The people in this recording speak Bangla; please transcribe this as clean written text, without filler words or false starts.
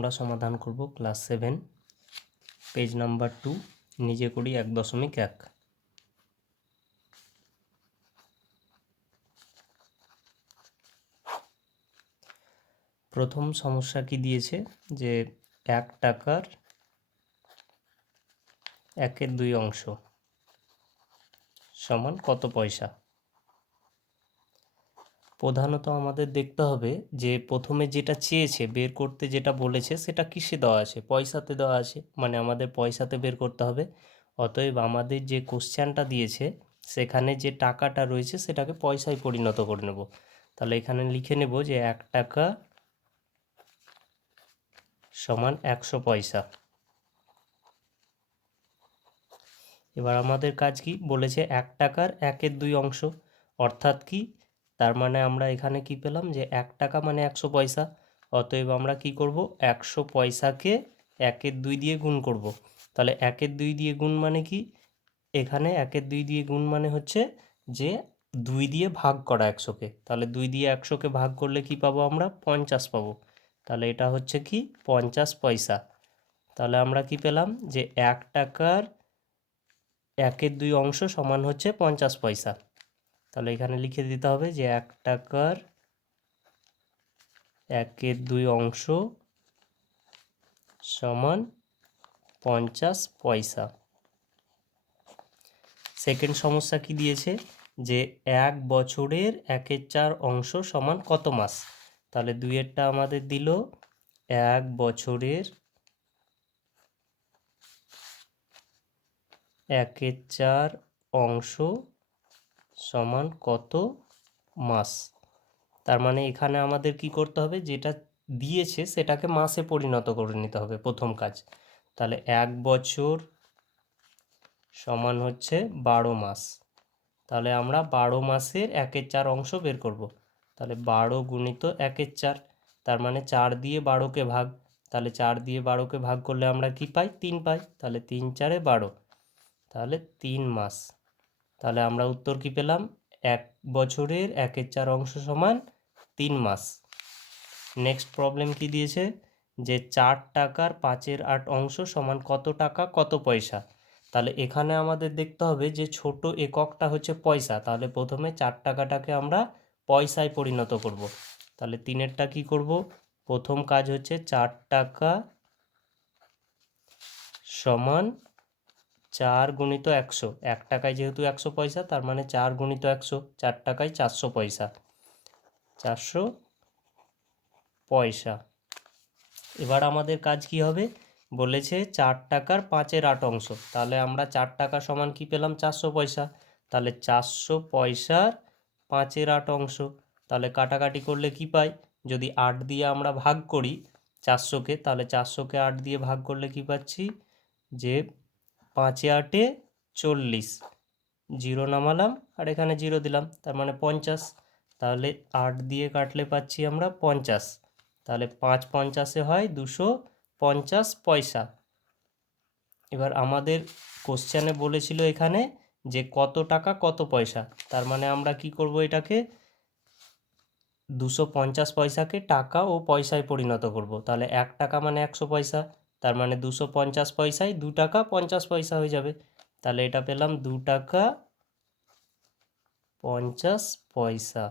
আমরা সমাধান করব ক্লাস 7 পেজ নাম্বার 2 নিজে করি 1.1। প্রথম সমস্যা কি দিয়েছে যে 1 টাকার 1/2 অংশ সমান কত পয়সা। প্রধানত আমাদের দেখতে হবে যে প্রথমে যেটা চেয়েছে বের করতে, যেটা বলেছে সেটা কিসে দেওয়া আছে, পয়সাতে দেওয়া আছে, মানে আমাদের পয়সাতে বের করতে হবে। অতএব আমাদের যে কোশ্চেনটা দিয়েছে সেখানে যে টাকাটা রয়েছে সেটাকে পয়সায় পরিণত করে নেব। তাহলে এখানে লিখে নেব যে 1 টাকা সমান 100 পয়সা। এবার আমাদের কাজ কি বলেছে, 1 টাকার 1/2 অংশ, অর্থাৎ কি তার মানে আমরা এখানে কি পেলাম যে 1 টাকা মানে 100 পয়সা। অতএব আমরা কি করব, 100 পয়সাকে 1/2 দিয়ে গুণ করব। তাহলে 1/2 দিয়ে গুণ মানে কি, এখানে 1/2 দিয়ে গুণ মানে হচ্ছে যে 2 দিয়ে ভাগ করা 100কে। তাহলে 2 দিয়ে 100কে ভাগ করলে কি পাবো, আমরা 50 পাবো। তাহলে এটা হচ্ছে কি 50 পয়সা। তাহলে আমরা কি পেলাম যে 1 টাকার 1/2 অংশ সমান হচ্ছে 50 পয়সা। তাহলে এখানে লিখে দিতে হবে যে 1 টাকার 1/2 অংশ সমান 50 পয়সা। সেকেন্ড সমস্যা কি দিয়েছে যে 1 বছরের 1/4 অংশ সমান কত মাস। তাহলে 2-এরটা আমাদের দিল 1 বছরের 1/4 অংশ সমান কত মাস। তার মানে এখানে আমাদের কি করতে হবে, যেটা দিয়েছে সেটাকে মাসে পরিণত করে নিতে হবে প্রথম কাজ। তাহলে 1 বছর সমান হচ্ছে 12 মাস। তাহলে আমরা 12 মাসের 1/4 অংশ বের করব। তাহলে 12 গুণিত 1/4, তার মানে 4 দিয়ে 12কে ভাগ। তাহলে 4 দিয়ে 12কে ভাগ করলে আমরা কি পাই, 3 পাই। তাহলে 3 4 12, তাহলে 3 মাস। তাহলে আমরা উত্তর কি পেলাম, 1 বছরের 1/4 অংশ সমান 3 মাস। নেক্সট প্রবলেম কি দিয়েছে যে 4 টাকার 5/8 অংশ সমান কত টাকা কত পয়সা। তাহলে এখানে আমাদের দেখতে হবে যে ছোট এককটা হচ্ছে পয়সা। তাহলে প্রথমে 4 টাকাটাকে আমরা পয়সায় পরিণত করব। তাহলে 3-এরটা কি করব, প্রথম কাজ হচ্ছে 4 টাকা সমান 4 গুণিত 100। 1 টাকায় যেহেতু 100 পয়সা, তার মানে 4 গুণিত 100, 4 টাকায় 400 পয়সা, 400 পয়সা। এবার আমাদের কাজ কি হবে, বলেছে 4 টাকার 5/8 অংশ। তাহলে আমরা 4 টাকা সমান কি পেলাম, 400 পয়সা। তাহলে 400 পয়সার 5/8 অংশ। তাহলে কাটাকাটি করলে কি পাই, যদি 8 দিয়ে আমরা ভাগ করি 400কে, তাহলে 400কে 8 দিয়ে ভাগ করলে কি পাচ্ছি যে 5-8 40, 0 নামালাম আর এখানে 0 দিলাম, তার মানে 50। তাহলে 8 দিয়ে কাটলে পাচ্ছি আমরা 50। তাহলে 5 50-এ হয় 250 পয়সা। এবার আমাদের কোশ্চেনে বলেছিল এখানে যে কত টাকা কত পয়সা। তার মানে আমরা কি করব, এটাকে 250 পয়সাকে টাকা ও পয়সায় পরিণত করব। তাহলে 1 টাকা মানে 100 পয়সা, তার মানে 250 পয়সায় 2 টাকা 50 পয়সা হয়ে যাবে। তাহলে এটা পেলাম 2 টাকা 50 পয়সা।